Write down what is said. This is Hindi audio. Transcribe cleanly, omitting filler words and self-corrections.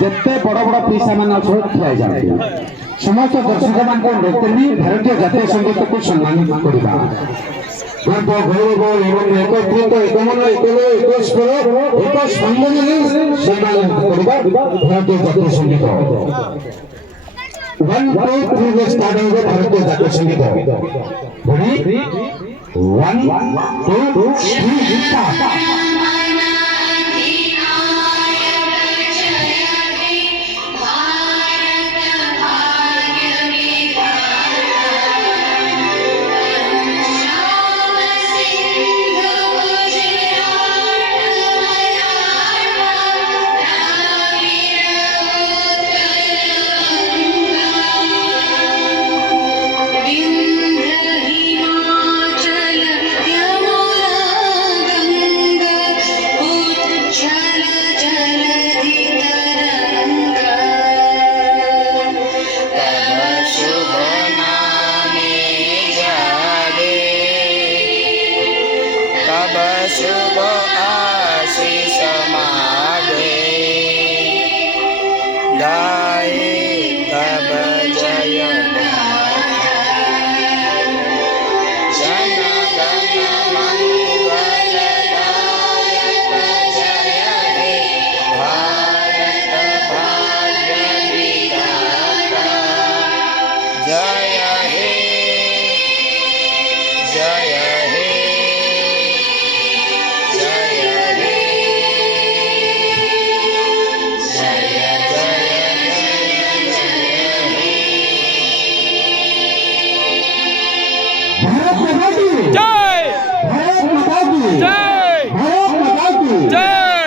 जिते बड़ बड़ पैसा मान ठिया जाती समस्त दर्शक मान व्यक्ति भारतीय जातीय संगीत को सम्मानित करवा भारतीय जातीय संगीत 1 2 3 स्टार्ट होगा भारतीय जातीय संगीत 1 2 3 शुभ आशीष मागे गाए तब जय जन गण मंगलदायक जय हे भारत भाग्य विधाता जय हे जय हे भारत माता की जय भारत माता की जय भारत माता की जय।